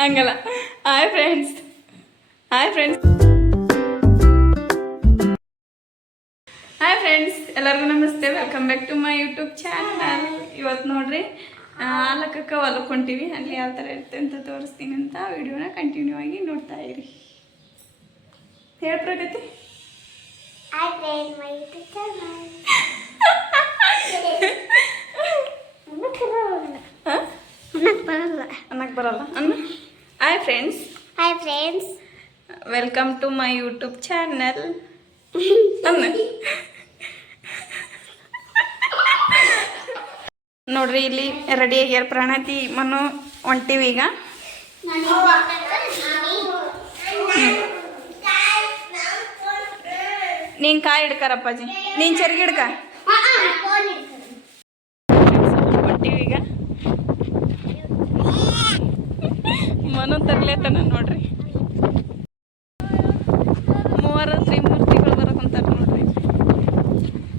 ಹಂಗಲ್ಲ. Hi friends hi friends hi friends ಎಲ್ಲರಿಗೂ ನಮಸ್ತೆ. Welcome back to my YouTube channel ಇವತ್ತು ನೋಡ್ರಿ ಆಲಕ್ಕಕ್ಕೆ ಹೊಲಕ್ಕೆ ಹೊಂಟೀವಿ. ಅಲ್ಲಿ ಯಾವ ಥರ ಇರುತ್ತೆ ಅಂತ ತೋರಿಸ್ತೀನಿ ಅಂತ ವಿಡಿಯೋನ ಕಂಟಿನ್ಯೂ ಆಗಿ ನೋಡ್ತಾ ಇರಿ. ಹೇಳಿ ಪ್ರಗತಿ. ಹಾಂ ಅನ್ನಕ್ಕೆ ಬರಲ್ಲ ಅನ್ನ hi friends hi friends welcome to my YouTube channel ನೋಡ್ರಿ ಇಲ್ಲಿ ರೆಡಿ ಆಗ್ಯಾರ ಪ್ರಣತಿ ಮನು ಹೊಂಟಿವಿ ಈಗ. ನೀನು ಕಾಯಿ ಹಿಡ್ಕರಪ್ಪಾಜಿ ನೀನು ಚರ್ಗಿ ಹಿಡ್ಕ ಹೊಂಟಿವಿ ಈಗ ಮನು ತರ್ಲೇತನ ನೋಡ್ರಿ. ಮೂವರು ತ್ರಿಮೂರ್ತಿಗಳು ಬರಕುಂತಾರ ನೋಡ್ರಿ.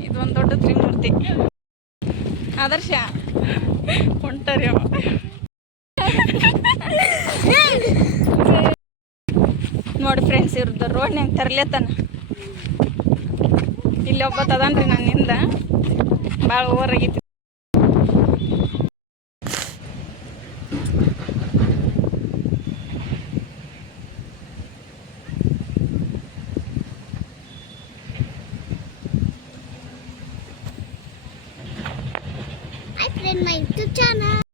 ಇದೊಂದು ದೊಡ್ಡ ತ್ರಿಮೂರ್ತಿ. ಆದರ್ಶ, ಹೊಂಟಾರಿ ನೋಡಿ ಫ್ರೆಂಡ್ಸ್ ಇವ್ರದ್ದು ರೋಡ್ನ್ಯಾಗ ತರ್ಲೇತಾನ ಇಲ್ಲಿ ಒಬ್ಬ ತದನ್ರಿ ನನ್ನಿಂದ. ಭಾಳ ಓವರ್ ಆಗೈತಿ. Channel.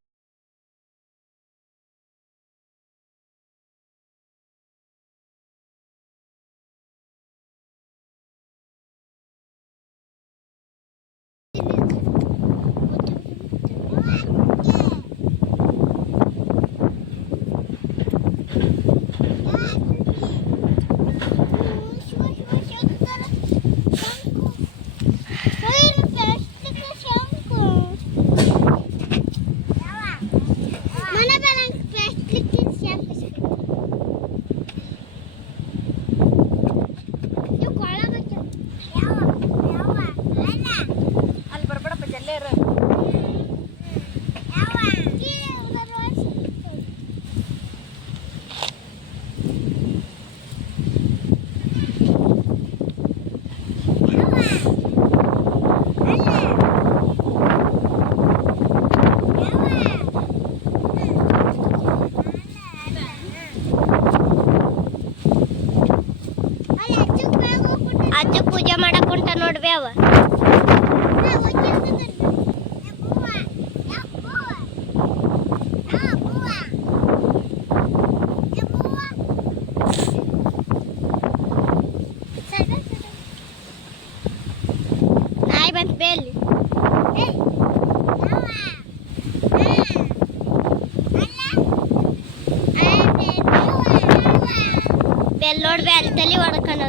ಅಜ್ಜ ಪೂಜೆ ಮಾಡಕ್ ಕುಂಟ ನೋಡ್ಬೇ ಅವ. ನಾಯಿ ಬಂತ ಬೇಲಿ ಬೆಲ್ ನೋಡ್ಬೆ ಅಲ್ಲಿ ತಲೆ ಹೊಡ್ಕೊಂಡು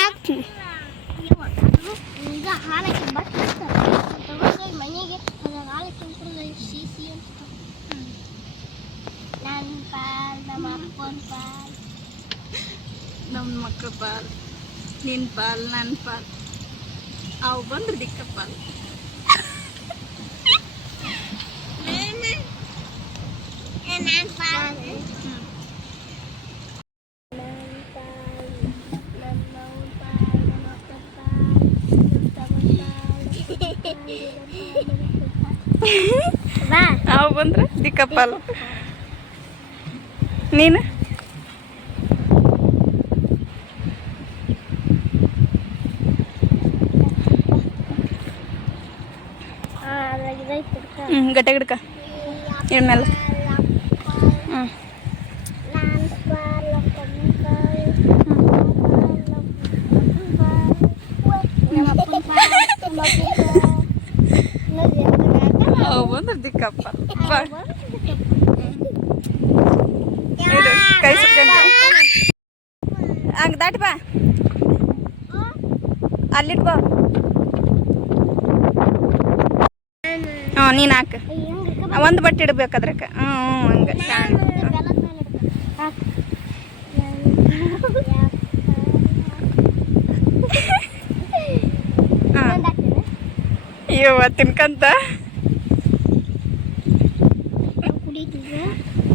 ನಾನು ಹಾಕ್ತೀನಿ ಈಗ ಹಾಲಕ್ಕೆ ಬಟ್ ತಗೊಂಡು ಮನೆಗೆ. ಹಾಲಕ್ಕೆ ಕುಡಿದ್ರೆ ಸಿಸಿ ಅಂತ ನನ್ನ ಪಾಲ್ ನಮ್ಮ ಅಪ್ಪನ ಪಾಲ್. ನಮ್ಮ ಮಕ್ಕಳ ಪಾಲ್ ನಿನ್ನ ಪಾಲ್ ನನ್ನ ಪಾಲ್. ಅವು ಬಂದ್ರೆ ದಿಕ್ಕ ಪಾಲ್ ನನ್ನ ಪಾಲ್ ಅವು ಬಂದ್ರೆ ದಿಕ್ಕಪ್ಪಲ್ಲ ಪಾಲ್ ನೀನು? ಹ್ಞೂ ಗಟ್ಟೆ ಗಿಡಕ. ಇದ್ರ ಮೇಲೆ. ಹ್ಞೂ ಬಂದ್ರೆ ದಿಕ್ಕಪ್ಪ. ಕೈ ಹಂಗೆ ದಾಟಿ ಬಾ. ಅಲ್ಲಿಟ್ ಬಾ. ಹ್ಞೂ ನೀನು ಹಾಕು. ಒಂದು ಬಟ್ಟೆ ಇಡ್ಬೇಕು ಅದ್ರಕ್ಕೆ. ಹ್ಞೂ ಹ್ಞೂ ಹಂಗೆ. ಅಯ್ಯೋ ತಿನ್ಕಂತ. Yeah.